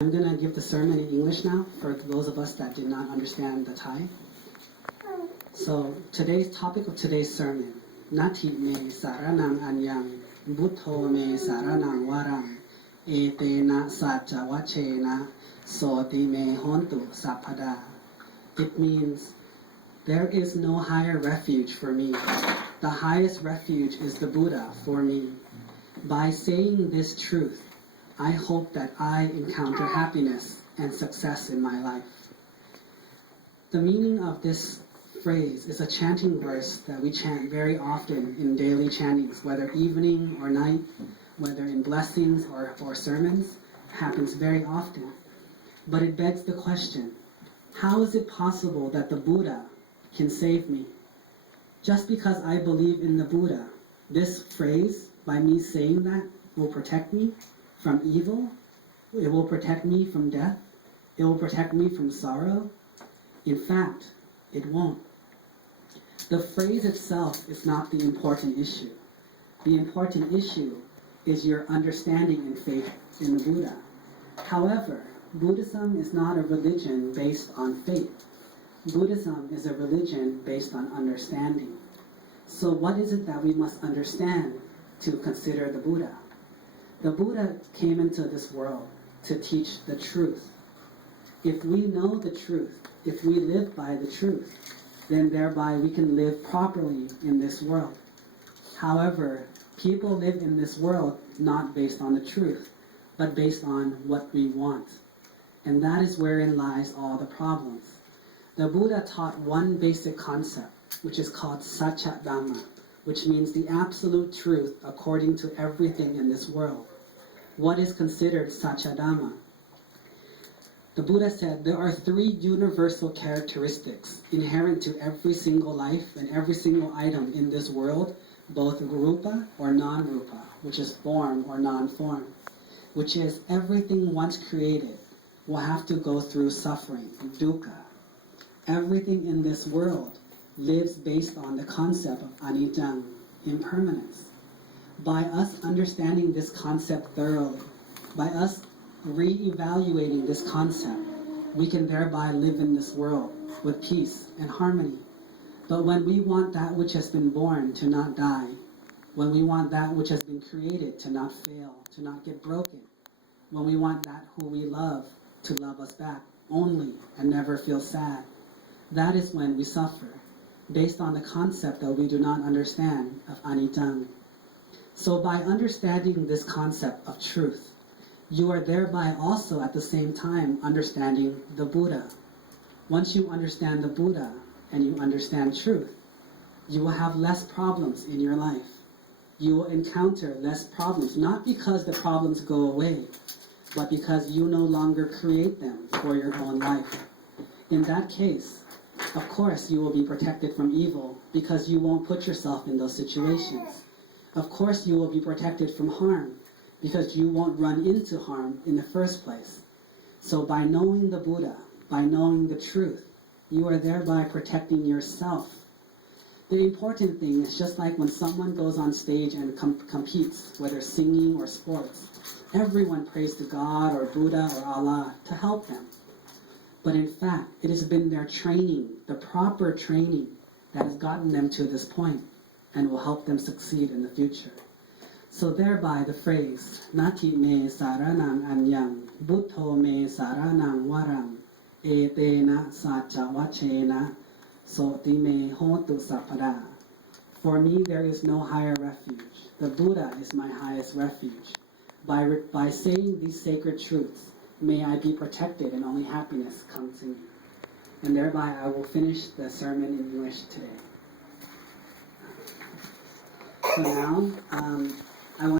I'm going to give the sermon in English now for those of us that did not understand the Thai. So today's topic of today's sermon, Nati me saranang anyang, Buddho me saranang waram, etena sacha vachena, soti me hontu sapada. It means there is no higher refuge for me. The highest refuge is the Buddha for me. By saying this truth, I hope that I encounter happiness and success in my life. The meaning of this phrase is a chanting verse that we chant very often in daily chantings, whether evening or night, whether in blessings or sermons, happens very often. But it begs the question, how is it possible that the Buddha can save me? Just because I believe in the Buddha, this phrase, by me saying that, will protect me from evil, it will protect me from death, it will protect me from sorrow. In fact, it won't. The phrase itself is not the important issue. The important issue is your understanding and faith in the Buddha. However, Buddhism is not a religion based on faith. Buddhism is a religion based on understanding. So what is it that we must understand to consider the Buddha? The Buddha came into this world to teach the truth. If we know the truth, if we live by the truth, then thereby we can live properly in this world. However, people live in this world not based on the truth, but based on what we want. And that is wherein lies all the problems. The Buddha taught one basic concept, which is called Satcha Dhamma, which means the absolute truth according to everything in this world. What is considered Satcha Dhamma? The Buddha said there are three universal characteristics inherent to every single life and every single item in this world, both rupa or non-rupa, which is form or non-form, which is everything once created will have to go through suffering, dukkha. Everything in this world lives based on the concept of anicca, impermanence. By us understanding this concept thoroughly, by us re-evaluating this concept, we can thereby live in this world with peace and harmony. But when we want that which has been born to not die, when we want that which has been created to not fail, to not get broken, when we want that who we love to love us back only and never feel sad, that is when we suffer, based on the concept that we do not understand of anicca. So by understanding this concept of truth, you are thereby also at the same time understanding the Buddha. Once you understand the Buddha and you understand truth, you will have less problems in your life. You will encounter less problems, not because the problems go away, but because you no longer create them for your own life. In that case, of course you will be protected from evil because you won't put yourself in those situations. Of course you will be protected from harm because you won't run into harm in the first place. So by knowing the Buddha, by knowing the truth, you are thereby protecting yourself. The important thing is just like when someone goes on stage and competes, whether singing or sports, everyone prays to God or Buddha or Allah to help them. But in fact, it has been their training, the proper training, that has gotten them to this point and will help them succeed in the future. So thereby the phrase, Nati me saranang anyang, Buddho me saranang waram, etena sacha vachena, soti me hontu sapada. For me there is no higher refuge. The Buddha is my highest refuge. By saying these sacred truths, may I be protected and only happiness comes to me. And thereby I will finish the sermon in English today. So now,